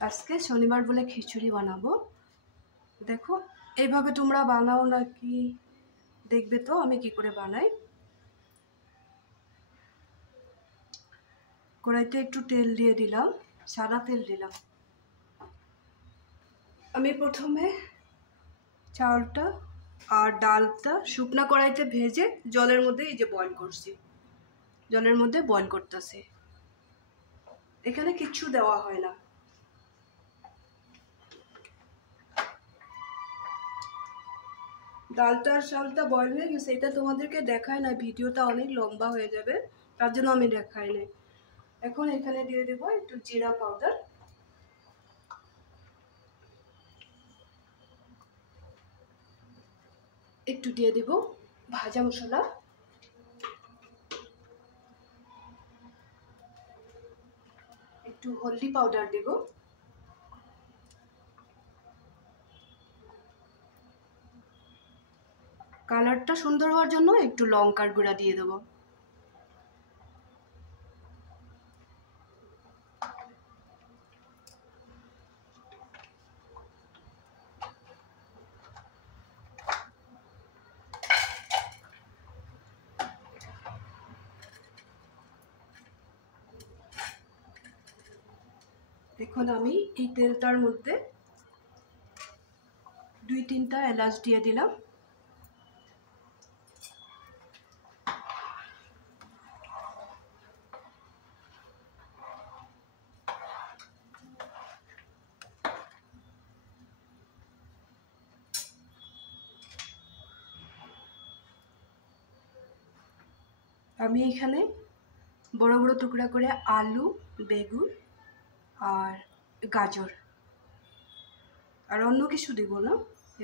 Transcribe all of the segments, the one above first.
আজকে শনিবার বলে খিচুড়ি বানাবো। দেখো এইভাবে তোমরা বানাও নাকি দেখবে তো আমি কি করে বানাই। কড়াইতে একটু তেল দিয়ে দিলাম, সাদা তেল দিলাম। আমি প্রথমে চালটা আর ডালটা শুকনা কড়াইতে ভেজে জলের মধ্যে এই যে বয়েল করছি, জলের মধ্যে বয়েল করতেছি। এখানে কিচ্ছু দেওয়া হয় না। ডালটা আর চালটা বয়েল হয়ে গেছে, এটা তোমাদেরকে দেখায় না, ভিডিওটা অনেক লম্বা হয়ে যাবে, তার জন্য আমি দেখাই নাই। এখন এখানে দিয়ে দেবো একটু জিরা পাউডার, একটু দিয়ে দেব ভাজা মশলা, একটু হলদি পাউডার দেব, কালারটা সুন্দর হওয়ার জন্য একটু লঙ্কার গুঁড়া দিয়ে দেবো। এখন আমি এই তেলটার মধ্যে 2-3টা এলাচ দিয়ে দিলাম। আমি এখানে বড় বড় টুকরা করে আলু, বেগুন আর গাজর আর অন্য কিছু দেব না,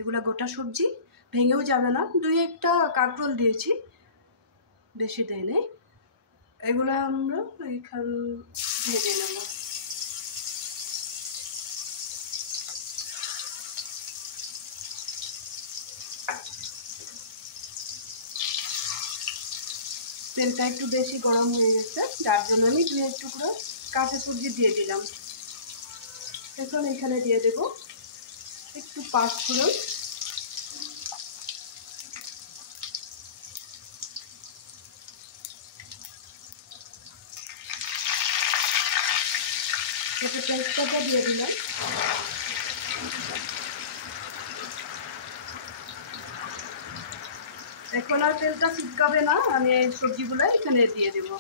এগুলা গোটা সবজি, ভেঙেও যাবে না। 2-1টা কাঁকরোল দিয়েছি, বেশি দেয় নেই। এগুলো আমরা এখান ভেজে নেব। তেলটা একটু বেশি গরম হয়ে গেছে, যার জন্য আমি 2-1 টুকরো কাঁচা সবজি দিয়ে দিলাম। এখন এখানে দিয়ে দেব একটু পাঁচফোড়ন, একটা তেজপাতা দিয়ে দিলাম। এখন আর তেলটা ছিটকাবে না, আমি এই সবজিগুলো এখানে দিয়ে দেব।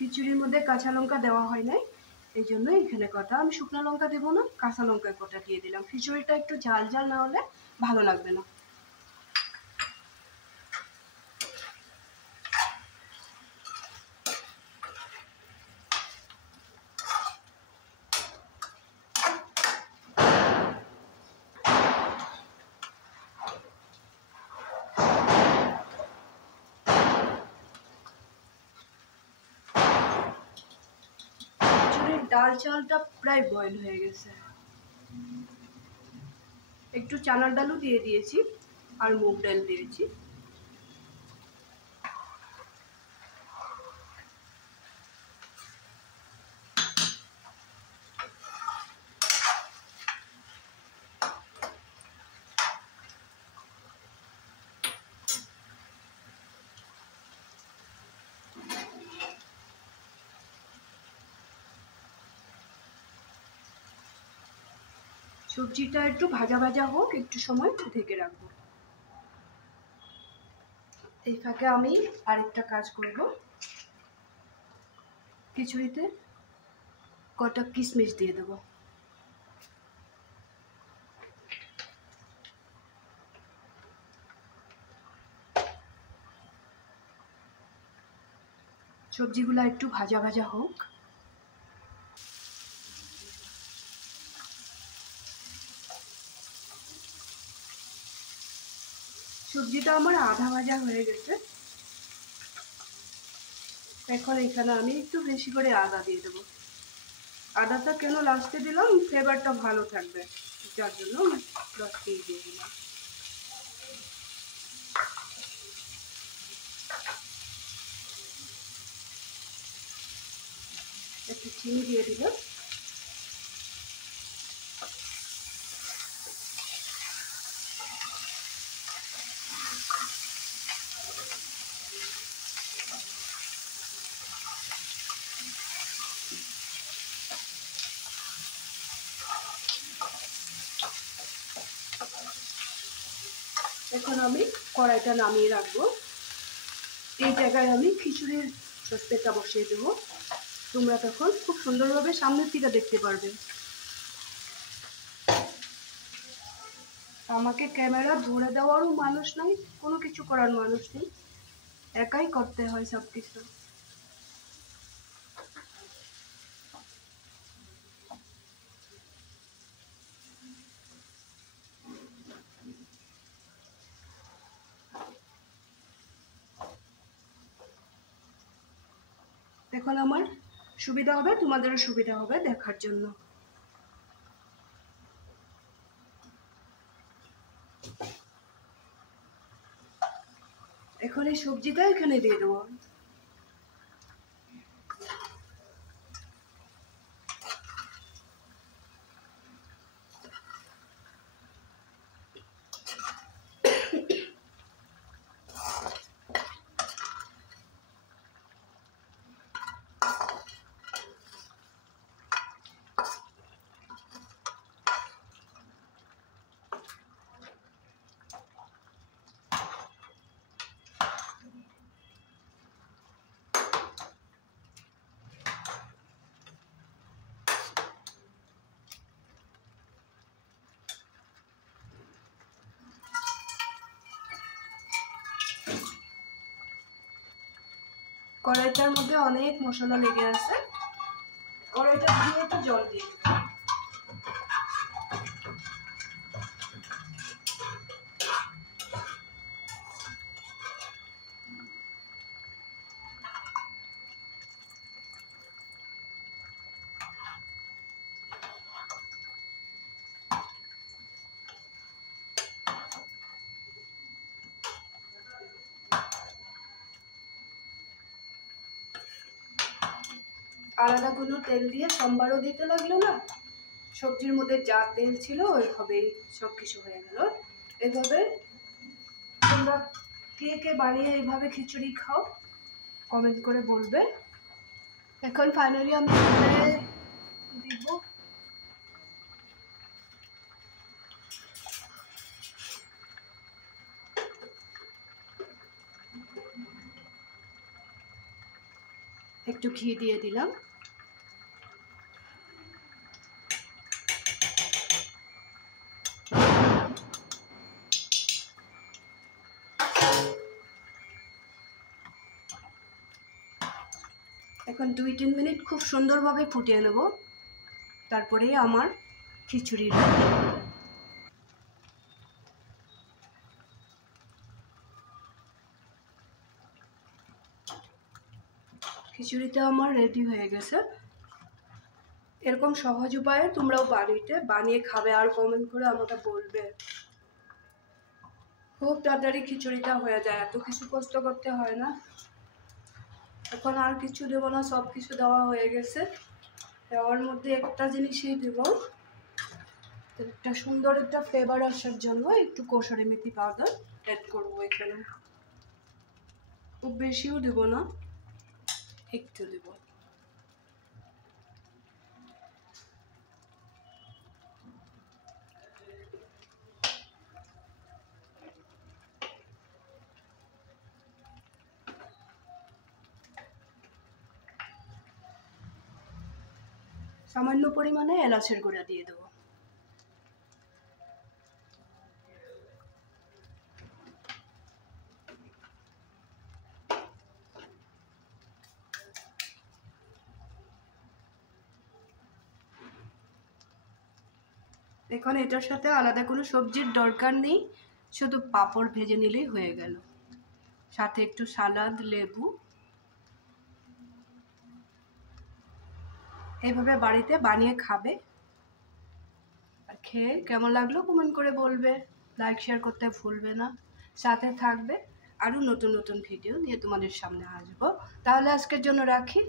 খিচুড়ির মধ্যে কাঁচা লঙ্কা দেওয়া হয় নাই, এই জন্য এখানে কটা আমি শুকনো লঙ্কা দেবো না, কাঁচা লঙ্কা কটা দিয়ে দিলাম। খিচুড়িটা একটু ঝাল ঝাল না হলে ভালো লাগবে না। ডাল চালটা প্রায় বয়েল হয়ে গেছে, একটু চানার ডালও দিয়ে দিয়েছি আর মুগ ডাল দিয়েছি। সবজিটা একটু ভাজা ভাজা হোক, একটু সময় ঢেকে রাখবো। এই ফাঁকে আমি আরেকটা কাজ করব, খিচুড়িতে কটা কিশমিশ দিয়ে দেবো। সবজিগুলো একটু ভাজা ভাজা হোক। সবজিটা আমার আধা ভাজা হয়ে গেছে। এখন এখানে আমি একটু বেশি করে আদা দিয়ে দেবো। আদাটা কেন লাস্টে দিলাম, ফ্লেভারটা ভালো থাকবে, যার জন্য লাস্টেই দিয়ে দিলাম। একটু চিনি দিয়ে দিলাম। এখন আমি কড়াইটা নামিয়ে রাখবো। এই জায়গায় আমি খিচুড়ির সসপেনটা বসিয়ে দেবো। তোমরা তখন খুব সুন্দরভাবে সামনের থেকে দেখতে পারবে। আমাকে ক্যামেরা ধরে দেওয়ারও মানুষ নাই, কোনো কিছু করার মানুষ নেই, একাই করতে হয় সব কিছু। এখন আমার সুবিধা হবে, তোমাদেরও সুবিধা হবে দেখার জন্য। এখন এই সবজিটা এখানে দিয়ে দেবো। কড়াইটার মধ্যে অনেক মশলা লেগে আছে, কড়াইটা দিয়ে একটু জল দিয়ে আলাদা কোনো তেল দিয়ে সম্বারও দিতে লাগলো না, সবজির মধ্যে যা তেল ছিল ওইভাবেই সব কিছু হয়ে গেল। এভাবে তোমরা কে কে বানিয়ে এইভাবে খিচুড়ি খাও কমেন্ট করে বলবে। এখন ফাইনালি আমি দিব একটু ঘি দিয়ে দিলাম। এখন 2-3 মিনিট খুব সুন্দরভাবে ফুটিয়ে নেব, তারপরেই আমার খিচুড়ি রেডি। খিচুড়িটা আমার রেডি হয়ে গেছে। এরকম সহজ উপায়ে তোমরাও বাড়িতে বানিয়ে খাবে আর কমেন্ট করে আমাকে বলবে। খুব তাড়াতাড়ি খিচুড়িটা হয়ে যায়, এত কিছু কষ্ট করতে হয় না। এখন আর কিছু দেবো না, সব কিছু দেওয়া হয়ে গেছে। দেওয়ার মধ্যে একটা জিনিসই দেবো, একটা সুন্দর একটা ফ্লেভার আসার জন্য একটু কসুরি মেথি পাউডার অ্যাড করবো এখানে। খুব বেশিও দেবো না, একটু দেবো। সামান্য পরিমাণে এলাচের গুঁড়া দিয়ে দেবো। এখন এটার সাথে আলাদা কোনো সবজির দরকার নেই, শুধু পাঁপড় ভেজে নিলেই হয়ে গেল, সাথে একটু সালাদ, লেবু। এইভাবে বাড়িতে বানিয়ে খাবে, আর খেয়ে কেমন লাগলো কমেন্ট করে বলবে, লাইক শেয়ার করতে ভুলবে না, সাথে থাকবে। আরও নতুন নতুন ভিডিও নিয়ে তোমাদের সামনে আসবো। তাহলে আজকের জন্য রাখি।